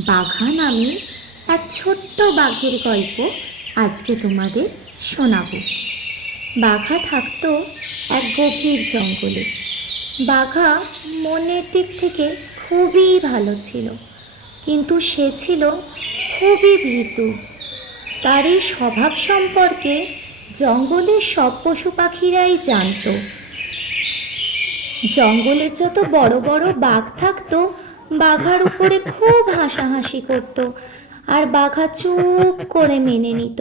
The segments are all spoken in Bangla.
বাঘা নামে এক ছোট্ট বাঘের গল্প আজকে তোমাদের শোনাবো। বাঘা থাকতো এক গভীর জঙ্গলে। বাঘা মনের দিক থেকে খুবই ভালো ছিল, কিন্তু সে ছিল খুবই ভীতু। তার এই স্বভাব সম্পর্কে জঙ্গলের সব পশু পাখিরাই জানত। জঙ্গলের যত বড় বড় বাঘ থাকতো বাঘার উপরে খুব হাসাহাসি করত, আর বাঘা চুপ করে মেনে নিত।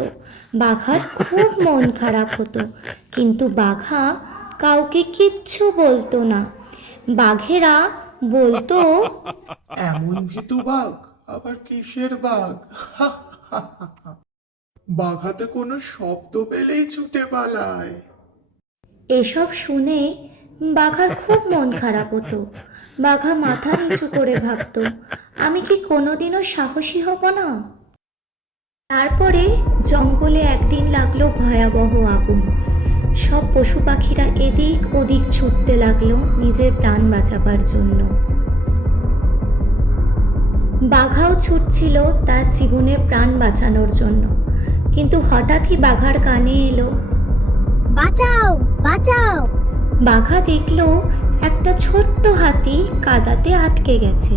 বাঘার খুব মন খারাপ হতো, কিন্তু বাঘা কাউকে কিচ্ছু বলতো না। বাঘেরা বলতো, এমন ভীতু বাঘ আবার কিসের বাঘ? বাঘাতে কোনো শব্দ পেলেই ছুটে পালায়। এসব শুনে বাঘার খুব মন খারাপ হতো। বাঘা মাথা নিচু করে ভাবতো, আমি কি কোনোদিনও সাহসী হব না? তারপরে জঙ্গলে একদিন লাগলো ভয়াবহ আগুন। সব পশু পাখিরা এদিক ওদিক ছুটতে লাগলো নিজের প্রাণ বাঁচাবার জন্য। বাঘাও ছুটছিল তার জীবনের প্রাণ বাঁচানোর জন্য, কিন্তু হঠাৎই বাঘার কানে এলো, বাঁচাও বাঁচাও। বাঘা দেখলো একটা ছোট্ট হাতি কাদাতে আটকে গেছে।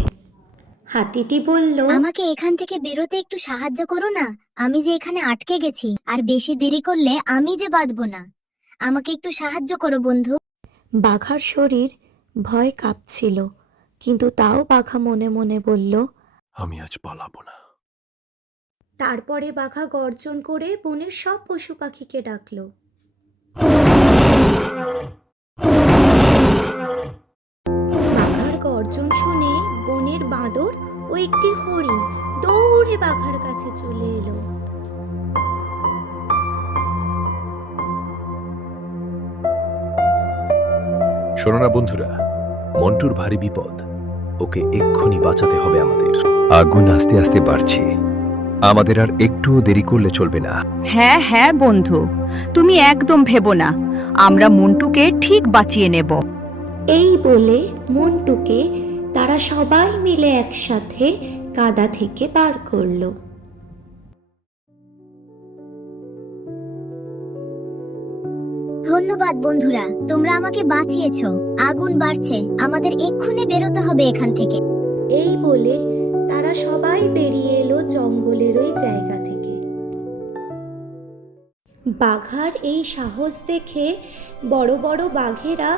হাতিটি বলল, আমাকে এখান থেকে বেরোতে একটু সাহায্য করো না। আমি যে এখানে আটকে গেছি, আর বেশি দেরি করলে আমি যে বাঁচবো না। আমাকে একটু সাহায্য করো বন্ধু। বাঘার শরীর ভয় কাঁপছিল, কিন্তু তাও বাঘা মনে মনে বলল, আমি আজ পালাবো না। তারপরে বাঘা গর্জন করে বনের সব পশু পাখিকে ডাকলো। বাঘার গর্জন শুনে বনের বাঁদর ও একটি হরিণ দৌড়ে বাঘার কাছে চলে এলো। শোনো না বন্ধুরা, মন্টুর ভারী বিপদ, ওকে এক্ষুনি বাঁচাতে হবে আমাদের। আগুন আস্তে আস্তে বাড়ছে, আমাদের আর একটুও দেরি করলে চলবে না। হ্যাঁ হ্যাঁ বন্ধু, তুমি একদম ভেবো না, আমরা মন্টুকে ঠিক বাঁচিয়ে নেব। এই বলে মন্টুকে তারা সবাই মিলে একসাথে কাদা থেকে বার করলো। ধন্যবাদ বন্ধুরা, তোমরা আমাকে বাঁচিয়েছো। আগুন বাড়ছে, আমাদের এক্ষুনি বেরোতে হবে এখান থেকে। এই বলে তারা সবাই বেরিয়ে এলো জঙ্গলের ওই জায়গা থেকে। বাঘার এই সাহস দেখে বড় বড় বাঘেরা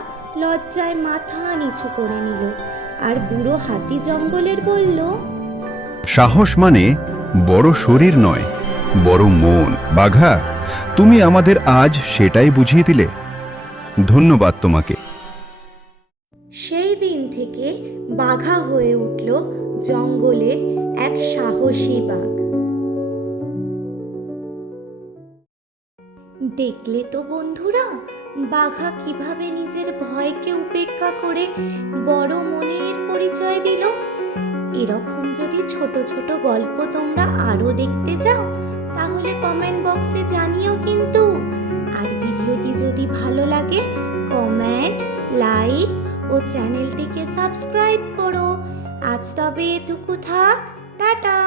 লজ্জায় মাথা নিচু করে নিল, আর বুড়ো হাতি জঙ্গলের বলল, সাহস মানে বড় শরীর নয়, বড় মন। বাঘা, তুমি আমাদের আজ সেটাই বুঝিয়ে দিলে। ধন্যবাদ তোমাকে। সেই দিন থেকে বাঘা হয়ে উঠল জঙ্গলের এক সাহসী বাঘ। দেখলে তো বন্ধুরা, বাঘা কিভাবে নিজের ভয়কে উপেক্ষা করে বড় মনের পরিচয় দিল। এরকম যদি ছোট ছোট গল্প তোমরা আরো দেখতে চাও, তাহলে কমেন্ট বক্সে জানিও কিন্তু। আর ভিডিওটি যদি ভালো লাগে, কমেন্ট, লাইক ও চ্যানেলটিকে সাবস্ক্রাইব করো। আজ তবে এটুকু থাক, টাটা।